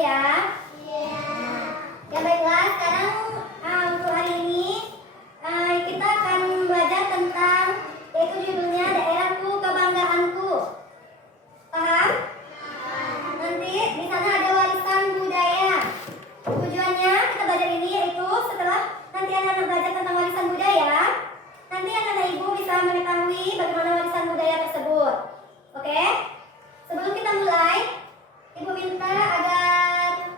ya? Iya. Ya baiklah, sekarang untuk hari ini kita akan belajar tentang, yaitu judulnya Daerahku Kebanggaanku. Paham? Nanti di sana ada warisan budaya. Tujuannya kita belajar ini yaitu setelah nanti anak-anak belajar tentang warisan budaya, nanti anak-anak ibu bisa mengetahui bagaimana warisan budaya tersebut. Oke? Sebelum kita mulai, ibu minta agar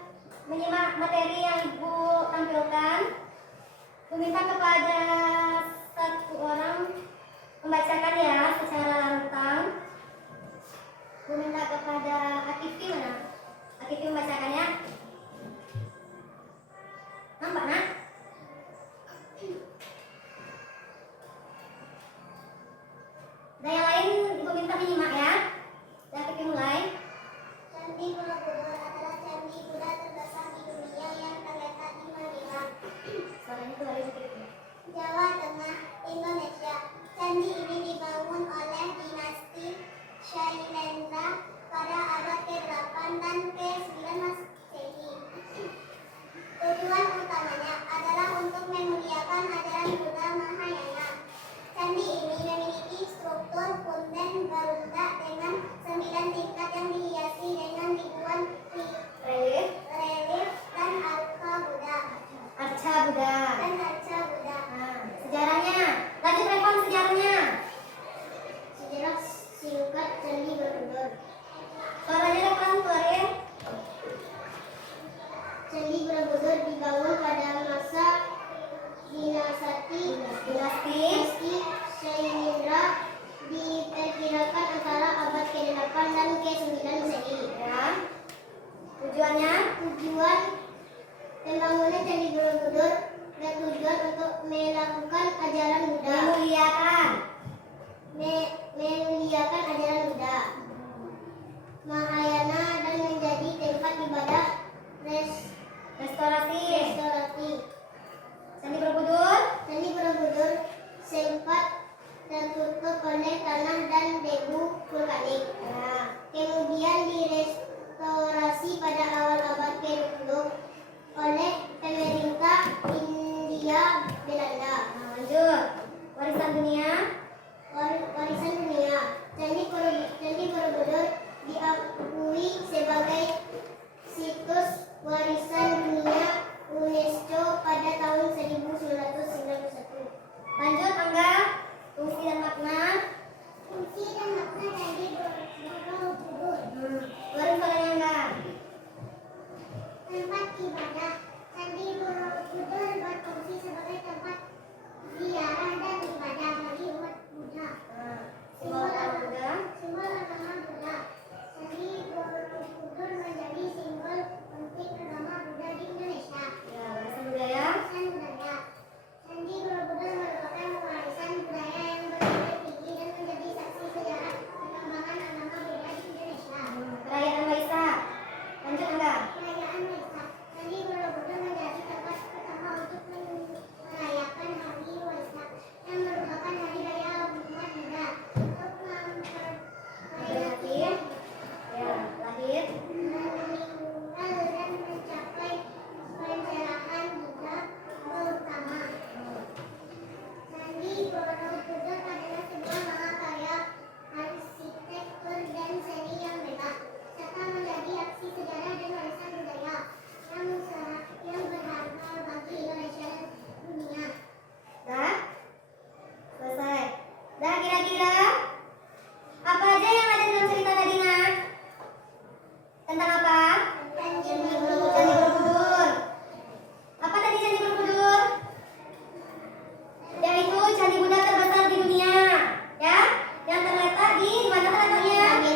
menyimak materi yang ibu tampilkan. Ibu minta kepada satu orang membacakan ya secara lantang. Ibu minta kepada Akifi mana? Akifi membacakannya. Nampak nak? Dan yang lain ibu minta menyimak ya. Dan kita mulai. Candi Borobudur adalah candi Buddha terbesar di dunia yang terletak di Manila, Suaranya kembali sedikit. Jawa Tengah, Indonesia. Candi ini dibangun oleh dinasti Shailendra pada abad ke-8 dan ke-9 Masehi. Tujuan utamanya adalah untuk memuliakan ajaran Buddha Mahayana. Candi ini memiliki struktur punden Garuda dengan 9 tingkat yang dihiasi dengan ribuan relief dan arca Buddha. Arca Buddha. Sejarahnya. Lanjut Revan sejarahnya. Sejarah singkat Candi Borobudur. Suaranya Revan keluarin. Candi Borobudur dibangun pada masa dinasti Shailendra, diperkirakan antara abad ke-8 dan ke-9 Masehi. Ya. Tujuannya Tujuan pembangunan Candi Borobudur bertujuan untuk melakukan ajaran Buddha, memuliakan ajaran Buddha Mahayana dan menjadi tempat ibadah restorasi. Candi Candi Borobudur sempat tertutup oleh tanah dan debu vulkanik. ya. Kemudian direstorasi pada awal abad ke-20 oleh pemerintah Hindia Belanda. Lanjut. Warisan dunia. Warisan dunia. Candi Borobudur diakui sebagai situs warisan dunia UNESCO pada tahun 1991. Lanjut Angga. Fungsi dan makna. Fungsi dan makna Candi Borobudur. Keluarin suaranya Angga. Tempat ibadah. Candi Borobudur berfungsi sebagai tempat ziarah dan ibadah bagi umat Buddha. Simbol Buddha. Simbol agama Buddha. Candi Borobudur menjadi simbol penting agama Buddha di Indonesia. Ya, warisan budaya. Warisan budaya. Candi Borobudur merupakan warisan budaya yang bernilai tinggi dan menjadi saksi sejarah perkembangan agama Buddha di Indonesia. Perayaan Waisak. Lanjut Angga. Perayaan Waisak. Candi Borobudur menjadi tempat pertama untuk merayakan Hari Waisak, yang merupakan hari raya umat Buddha. Untuk memperingati Ya, lahir. meninggal dan mencapai pencerahan Buddha terutama. Candi Borobudur adalah sebuah mahakarya arsitektur dan seni yang hebat, serta menjadi aksi sejarah dan warisan budaya yang berharga bagi Indonesia dan dunia. Dah? Selesai. Dah kira-kira apa aja yang ada dalam cerita tadi nak? Tentang apa? Candi Borobudur. Apa tadi Candi Borobudur? Yaitu candi Buddha terbesar di dunia, ya, yang terletak di mana terletaknya? Di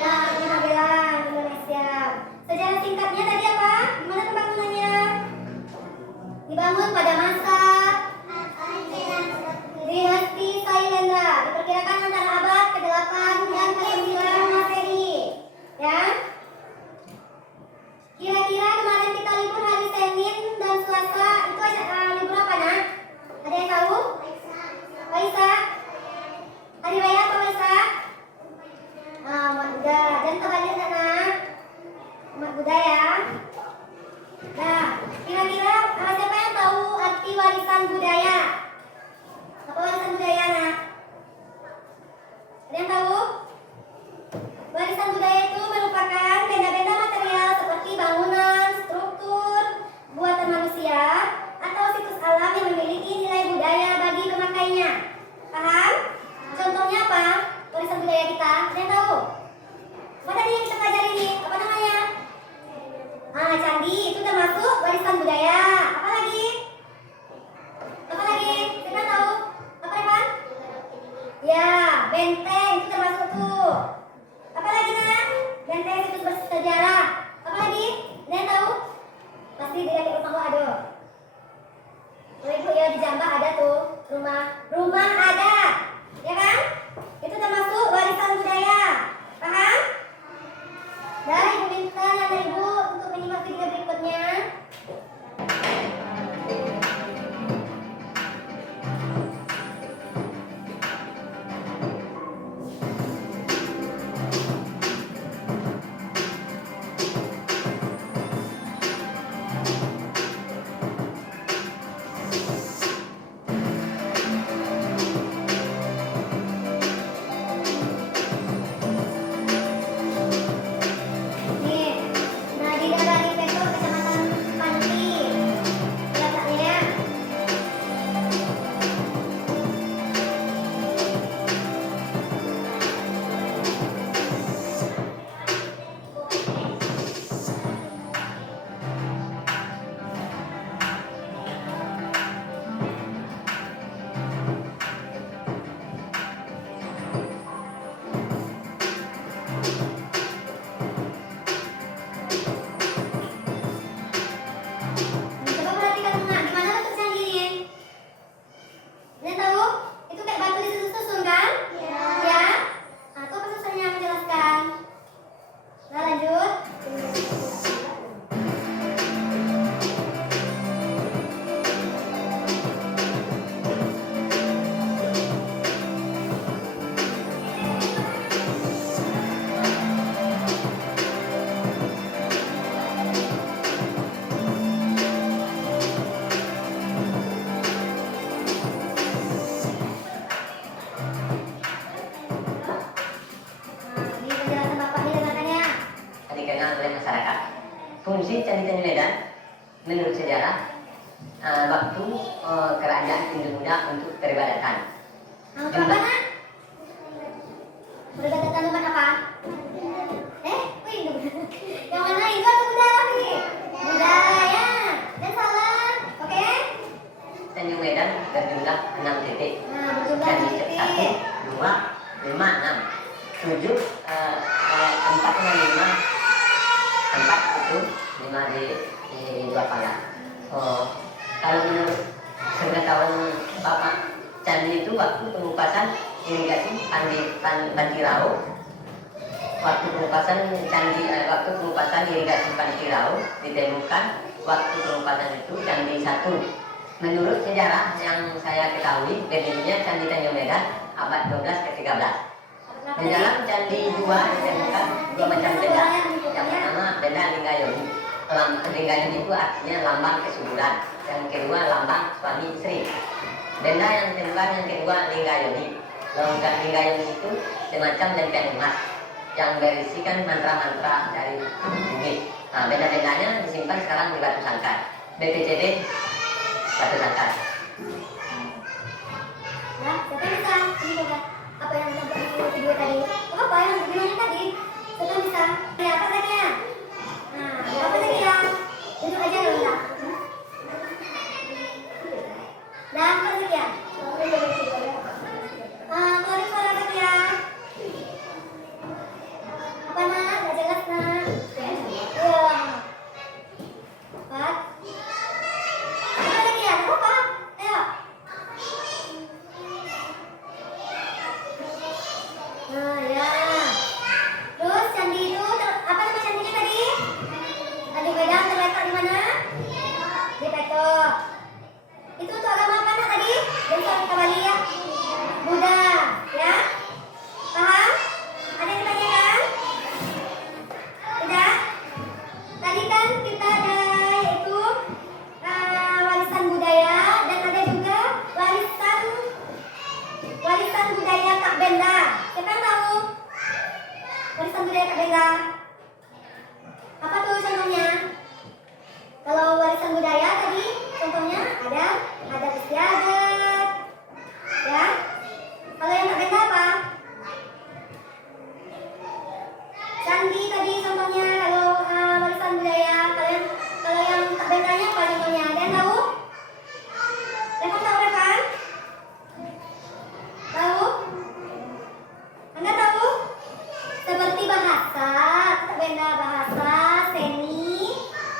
Magelang, Indonesia. Sejarah singkatnya tadi apa? Gimana pembangunannya? Dibangun pada masa dinasti Shailendra, diperkirakan antara abad ke-8 dan ke-9 Masehi, ya. Kira-kira kemarin kita libur hari Senin dan Selasa, itu libur apa nak? Ada yang tahu? Waisak. Hari raya apa Waisak? Umat Buddha. Dan terbalik nak? Umat Buddha ya. Fungsi Candi Medan menurut sejarah waktu kerajaan Hindu Buddha untuk peribadatan. Apa nak? Peribadatan tempat apa? Wih, yang mana itu atau Buddha lagi? Buddha ya. Dan salah, oke? Candi Medan berjumlah 6 titik. Nah, berjumlah Candi 6 titik. 1, 2, 5, 6, 7, 4 dengan 5, 4 itu 5 di dua pala. Kalau menurut pengetahuan Bapak, candi itu waktu pengupasan irigasi Pantirau, waktu pengupasan waktu pengupasan irigasi Pantirau ditemukan waktu pengupasan itu candi 1. Menurut sejarah yang saya ketahui, berdirinya Candi Tanjung Medan abad 12 ke 13. Di dalam candi 2 ditemukan 2 macam benda. Yang pertama benda Linggayoni. Linggayoni itu artinya lambang kesuburan. Yang kedua lambang suami istri. Benda yang ditemukan yang kedua Linggayoni. Linggayoni itu semacam lempengan emas yang berisikan mantra-mantra dari bumi. Nah, benda-bendanya disimpan sekarang di Batu Sangkar. BPCD Batu Sangkar. Nah, siapa yang bisa? Ini coba. Apa yang nampak di video tadi? Apa yang gimana tadi? Siapa yang bisa? Ya, apa tadi ya? Nah, apa tadi ya? Duduk aja dulu lah. Nah, apa tadi ya? Keluarin suara tadi ya. Apa nak? Gak jelas nak. Iya. Apa? Apa tadi ya? Apa? Ayo. Nah, ya. Terus candi itu apa nama candinya tadi? Candi Medan terletak di mana? Di Petok. Itu untuk agama apa nak tadi? Bentuk kembali ya. Buddha, ya? Paham? Ada yang ditanyakan? Tidak? Tadi kan kita ada yaitu warisan budaya dan ada juga warisan budaya Kak Benda. Siapa yang tahu? Warisan budaya Kak Benda. Apa tuh contohnya? Kalau warisan budaya tadi contohnya ada adat istiadat. Ya. Kalau yang Kak Benda apa? Candi tadi contohnya kalau warisan budaya. Kalau yang Kak Bendanya apa contohnya? Ada yang tahu? Rekan tahu rekan? Tahu? Anda tahu? Seperti bahasa, Kak Benda bahasa, seni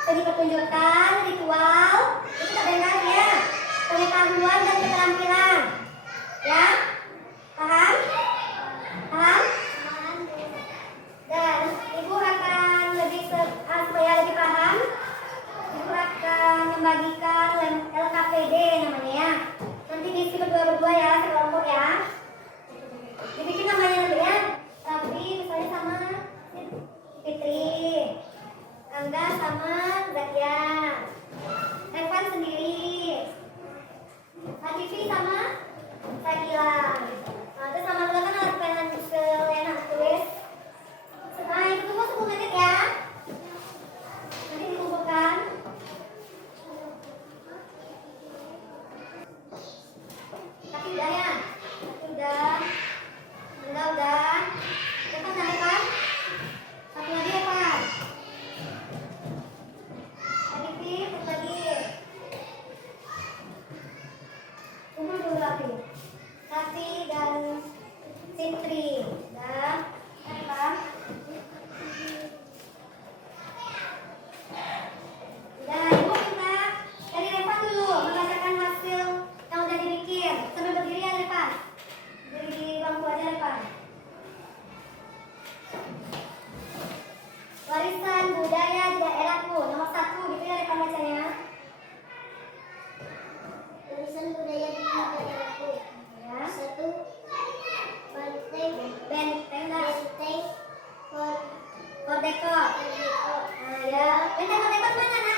pertunjukan, ritual, itu Kak Benda ya. Pengetahuan dan keterampilan. Ya? Paham? Paham? Dan Ibu akan supaya lebih paham, Ibu akan membagikan LKPD namanya ya. Nanti diisi berdua-berdua ya, sekelompok ya. Dibikin namanya dulu ya. Tapi misalnya sama Fitri, Angga sama Zakia, Evan sendiri, Hatifi sama Sakila. Nah, terus sama kan harus pengen enak tulis. Nah, itu tunggu 10 menit ya. Nanti dikumpulkan. Tapi udah ya? Udah. Enggak udah. Cepat dah Evan. Satu lagi Evan. Lagi Pip, satu lagi. Tunggu dulu lagi. Tati dan Fitri. Dah. Evan. Udah, Ibu minta dari Evan dulu membacakan hasil yang udah dibikin. Sambil berdiri ya Evan. Berdiri di bangku aja Evan. Warisan budaya di daerahku nomor 1 gitu ya Evan bacanya. Warisan budaya di daerahku. Ya. 1. Benteng Benteng Hordeko. Nah ya. Benteng mana nak?